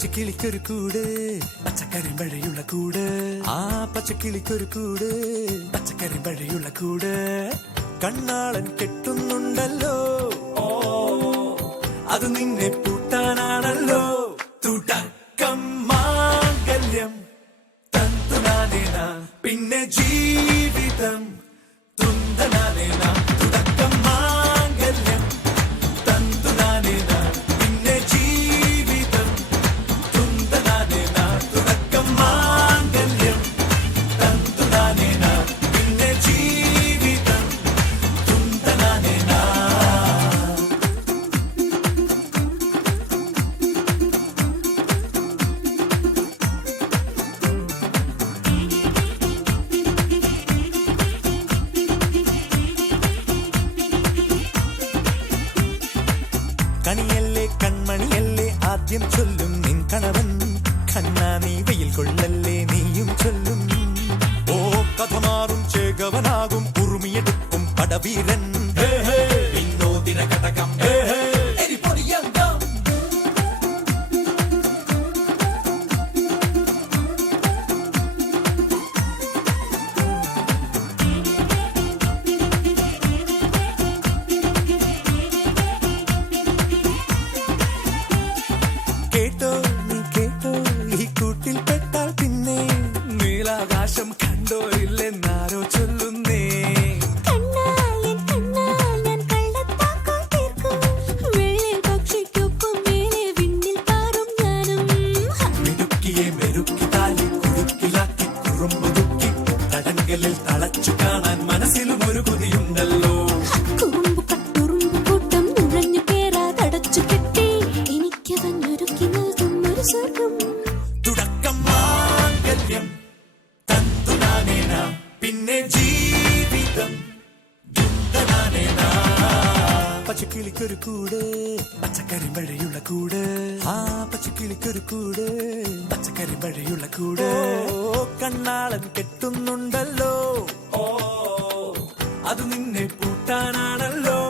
പച്ചക്കിളിക്കൊരു കൂട് പച്ചക്കറി വഴിയുള്ള കൂട് ആ പച്ചക്കിളിക്കൊരു കൂട് പച്ചക്കറി വഴിയുള്ള കൂട് കണ്ണാളൻ കെട്ടുന്നുണ്ടല്ലോ അത് നിന്നെ പൂട്ടാനാണല്ലോ തുടക്കം മാംഗല്യം തന്തുനാനേന പിന്നെ ജീവിതം തുന്തനാനേന തുടക്കം മാംഗല്യം തന്തുനാനേന പിന്നെ ജീവിതം തുന്തനാനേന തുടക്കം മാംഗല്യം തന്തുനാനേന പിന്നെ ജീവിതം തുന്തനാനേന. കണിയല്ലേ കൺമണിയല്ലേ ആദ്യം ചൊല്ലും നിൻ കണവൻ കണ്ണാ നീ വെയിൽ കൊള്ളല്ലേ നീയും ചൊല്ലും ഓ കഥ മാറും ചേകവനാകും ഉറുമിയെടുക്കും പടവീരൻ വിനോദിന കടകം എരിപൊടിയങ്കം കേട്ടോ നീ കേട്ടോ ഈ കൂട്ടിൽ പെട്ടാൽ പിന്നെ നീലാകാശം കണ്ടോ ഇല്ലെന്നാരോ ചൊല്ലുന്നേ മിടുക്കിയെ മെരുക്കി താലി കുടുക്കിലാക്കി കുറുമ്പുതുക്കി തടങ്കലിൽ തളച്ചു കാണാൻ മനസ്സിലും ഒരു കൊതിയുണ്ടല്ലോ തുടക്കം മാംഗല്യം തന്തുനാനേന പിന്നെ ജീവിതം ദുന്തനാനേന പച്ചക്കിളിക്കൊരു കൂട് പച്ചക്കറി വഴിയുള്ള കൂട് ആ പച്ചക്കിളിക്കൊരു കൂട് പച്ചക്കറി വഴിയുള്ള കൂട് കണ്ണാളൻ കെട്ടുന്നുണ്ടല്ലോ അത് നിന്നെ പൂട്ടാനാണല്ലോ